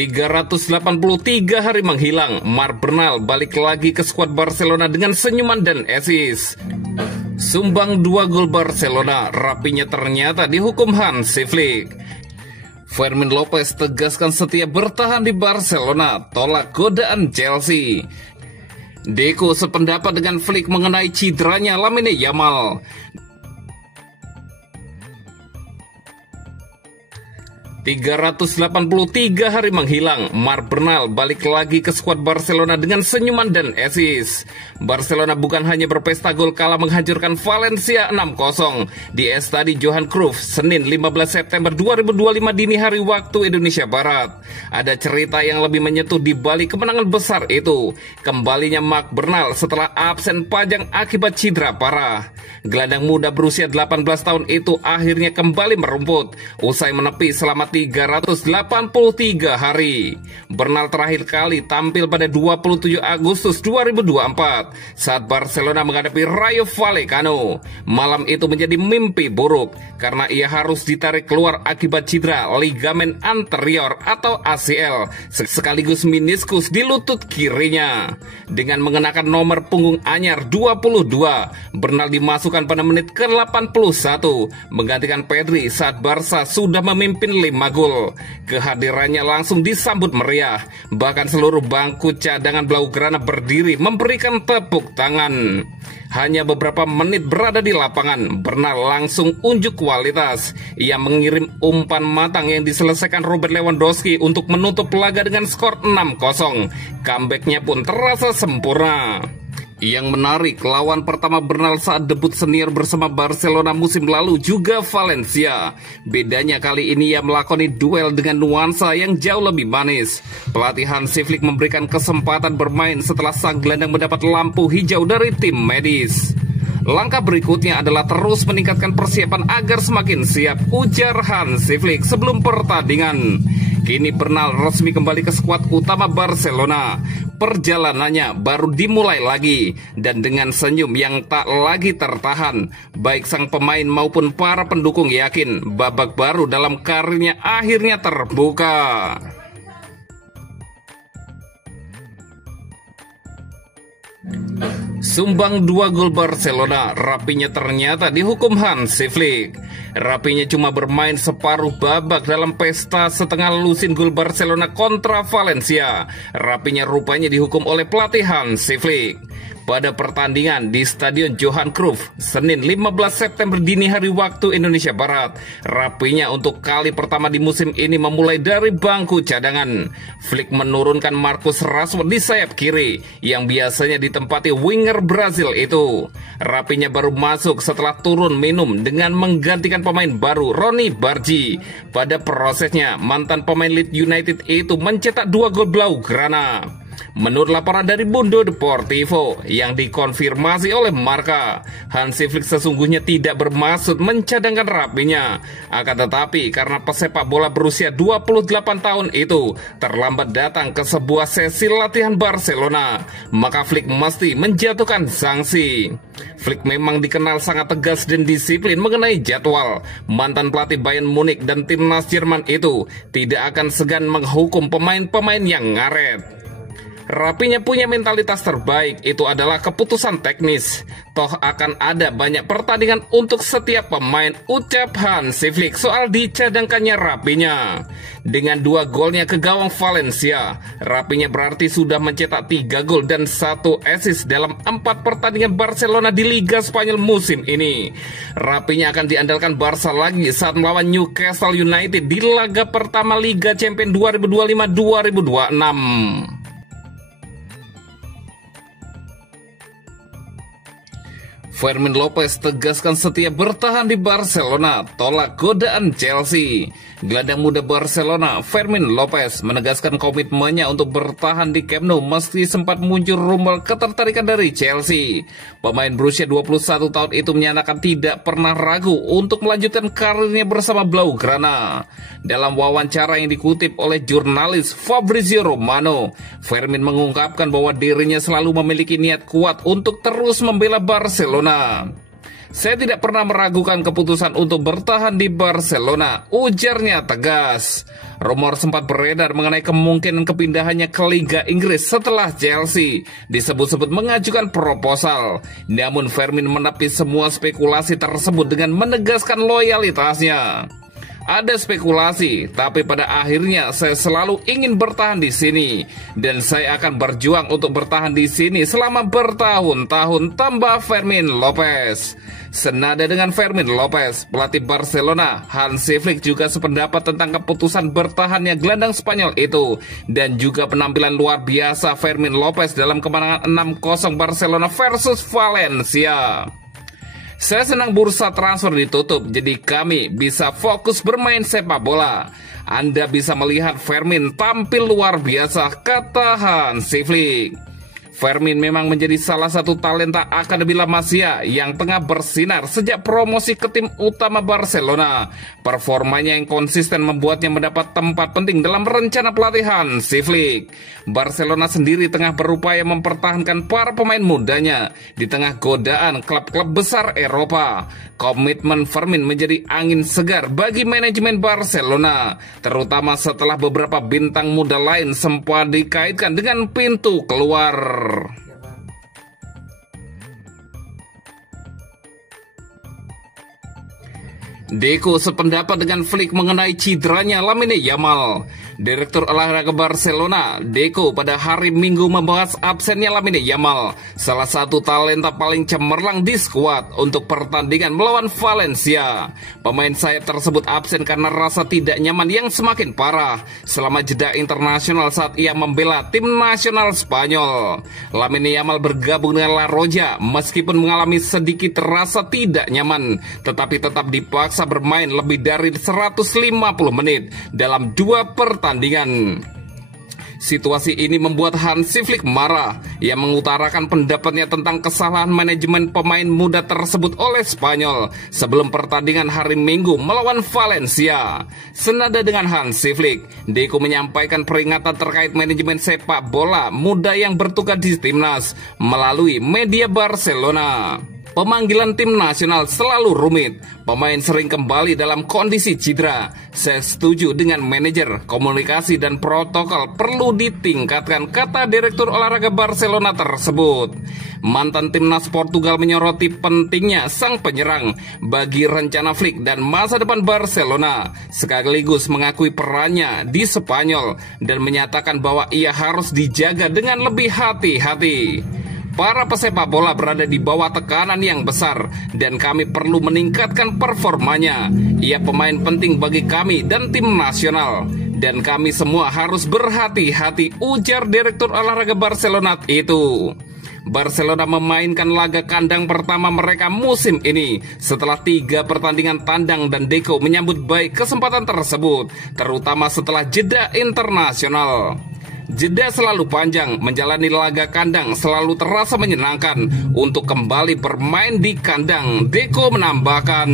383 hari menghilang, Marc Bernal balik lagi ke skuad Barcelona dengan senyuman dan assist. Sumbang 2 gol Barcelona, Rapinya ternyata dihukum Hansi Flick. Fermin Lopez tegaskan setia bertahan di Barcelona, tolak godaan Chelsea. Deco sependapat dengan Flick mengenai cederanya Lamine Yamal. 383 hari menghilang, Marc Bernal balik lagi ke skuad Barcelona dengan senyuman dan assist. Barcelona bukan hanya berpesta gol kalah menghancurkan Valencia 6-0 di Estadi Johan Cruyff Senin 15 September 2025 dini hari waktu Indonesia Barat. Ada cerita yang lebih menyentuh di balik kemenangan besar itu. Kembalinya Marc Bernal setelah absen panjang akibat cedera parah. Gelandang muda berusia 18 tahun itu akhirnya kembali merumput usai menepi selama 383 hari. Bernal terakhir kali tampil pada 27 Agustus 2024 saat Barcelona menghadapi Rayo Vallecano. Malam itu menjadi mimpi buruk karena ia harus ditarik keluar akibat cedera ligamen anterior atau ACL sekaligus meniskus di lutut kirinya. Dengan mengenakan nomor punggung anyar 22, Bernal dimasukkan pada menit ke-81 menggantikan Pedri saat Barca sudah memimpin 5 gol. Kehadirannya langsung disambut meriah. Bahkan seluruh bangku cadangan Blaugrana berdiri memberikan tepuk tangan. Hanya beberapa menit berada di lapangan, Bernal langsung unjuk kualitas. Ia mengirim umpan matang yang diselesaikan Robert Lewandowski untuk menutup laga dengan skor 6-0. Comebacknya pun terasa sempurna. Yang menarik, lawan pertama Bernal saat debut senior bersama Barcelona musim lalu juga Valencia. Bedanya kali ini ia melakoni duel dengan nuansa yang jauh lebih manis. Pelatih Hansi Flick memberikan kesempatan bermain setelah sang gelandang mendapat lampu hijau dari tim medis. Langkah berikutnya adalah terus meningkatkan persiapan agar semakin siap, ujar Hansi Flick sebelum pertandingan. Kini Bernal resmi kembali ke skuad utama Barcelona. Perjalanannya baru dimulai lagi dan dengan senyum yang tak lagi tertahan. Baik sang pemain maupun para pendukung yakin babak baru dalam karirnya akhirnya terbuka. Sumbang 2 gol Barcelona, Rapinya ternyata dihukum Hansi Flick. Rapinya cuma bermain separuh babak dalam pesta setengah lusin gol Barcelona kontra Valencia. Rapinya rupanya dihukum oleh pelatih Hansi Flick. Pada pertandingan di Stadion Johan Cruyff Senin 15 September dini hari waktu Indonesia Barat, Rapinya untuk kali pertama di musim ini memulai dari bangku cadangan. Flick menurunkan Marcus Rashford di sayap kiri yang biasanya ditempati winger Brazil itu. Rapinya baru masuk setelah turun minum dengan menggantikan pemain baru Ronny Bargi. Pada prosesnya mantan pemain Leeds United itu mencetak 2 gol Blaugrana. Menurut laporan dari Mundo Deportivo yang dikonfirmasi oleh Marca, Hansi Flick sesungguhnya tidak bermaksud mencadangkan Rapinya. Akan tetapi karena pesepak bola berusia 28 tahun itu terlambat datang ke sebuah sesi latihan Barcelona, maka Flick mesti menjatuhkan sanksi. Flick memang dikenal sangat tegas dan disiplin mengenai jadwal. Mantan pelatih Bayern Munich dan timnas Jerman itu tidak akan segan menghukum pemain-pemain yang ngaret. Rapinya punya mentalitas terbaik, itu adalah keputusan teknis. Toh akan ada banyak pertandingan untuk setiap pemain, ucap Hansi Flick soal dicadangkannya Rapinya. Dengan 2 golnya ke gawang Valencia, Rapinya berarti sudah mencetak 3 gol dan 1 assist dalam 4 pertandingan Barcelona di Liga Spanyol musim ini. Rapinya akan diandalkan Barca lagi saat melawan Newcastle United di laga pertama Liga Champions 2025-2026. Fermin Lopez tegaskan setia bertahan di Barcelona, tolak godaan Chelsea. Gelandang muda Barcelona, Fermin Lopez, menegaskan komitmennya untuk bertahan di Camp Nou meski sempat muncul rumor ketertarikan dari Chelsea. Pemain berusia 21 tahun itu menyatakan tidak pernah ragu untuk melanjutkan karirnya bersama Blaugrana. Dalam wawancara yang dikutip oleh jurnalis Fabrizio Romano, Fermin mengungkapkan bahwa dirinya selalu memiliki niat kuat untuk terus membela Barcelona. Saya tidak pernah meragukan keputusan untuk bertahan di Barcelona, ujarnya tegas. Rumor sempat beredar mengenai kemungkinan kepindahannya ke Liga Inggris setelah Chelsea disebut-sebut mengajukan proposal. Namun Fermin menepis semua spekulasi tersebut dengan menegaskan loyalitasnya. Ada spekulasi, tapi pada akhirnya saya selalu ingin bertahan di sini dan saya akan berjuang untuk bertahan di sini selama bertahun-tahun, tambah Fermin Lopez. Senada dengan Fermin Lopez, pelatih Barcelona Hansi Flick juga sependapat tentang keputusan bertahannya gelandang Spanyol itu dan juga penampilan luar biasa Fermin Lopez dalam kemenangan 6-0 Barcelona versus Valencia. Saya senang bursa transfer ditutup, jadi kami bisa fokus bermain sepak bola. Anda bisa melihat Fermin tampil luar biasa, kata Hansi Flick. Fermin memang menjadi salah satu talenta Akademi La Masia yang tengah bersinar sejak promosi ke tim utama Barcelona. Performanya yang konsisten membuatnya mendapat tempat penting dalam rencana pelatihan Hansi Flick. Barcelona sendiri tengah berupaya mempertahankan para pemain mudanya di tengah godaan klub-klub besar Eropa. Komitmen Fermin menjadi angin segar bagi manajemen Barcelona, terutama setelah beberapa bintang muda lain sempat dikaitkan dengan pintu keluar. Deco sependapat dengan Flick mengenai cederanya Lamine Yamal. Direktur olahraga Barcelona, Deco, pada hari Minggu membahas absennya Lamine Yamal, salah satu talenta paling cemerlang di skuad untuk pertandingan melawan Valencia. Pemain sayap tersebut absen karena rasa tidak nyaman yang semakin parah selama jeda internasional saat ia membela tim nasional Spanyol. Lamine Yamal bergabung dengan La Roja meskipun mengalami sedikit rasa tidak nyaman, tetapi tetap dipaksa bermain lebih dari 150 menit dalam 2 pertandingan. Situasi ini membuat Hansi Flick marah. Ia mengutarakan pendapatnya tentang kesalahan manajemen pemain muda tersebut oleh Spanyol sebelum pertandingan hari Minggu melawan Valencia. Senada dengan Hansi Flick, Deco menyampaikan peringatan terkait manajemen sepak bola muda yang bertugas di timnas melalui media Barcelona. Pemanggilan tim nasional selalu rumit. Pemain sering kembali dalam kondisi cedera. Saya setuju dengan manajer, komunikasi dan protokol perlu ditingkatkan, kata Direktur Olahraga Barcelona tersebut. Mantan timnas Portugal menyoroti pentingnya sang penyerang bagi rencana Flick dan masa depan Barcelona, sekaligus mengakui perannya di Spanyol dan menyatakan bahwa ia harus dijaga dengan lebih hati-hati. Para pesepak bola berada di bawah tekanan yang besar dan kami perlu meningkatkan performanya. Ia pemain penting bagi kami dan tim nasional dan kami semua harus berhati-hati, ujar Direktur Olahraga Barcelona itu. Barcelona memainkan laga kandang pertama mereka musim ini setelah 3 pertandingan tandang dan Deco menyambut baik kesempatan tersebut, terutama setelah jeda internasional. Jeda selalu panjang, menjalani laga kandang selalu terasa menyenangkan untuk kembali bermain di kandang, Deco menambahkan.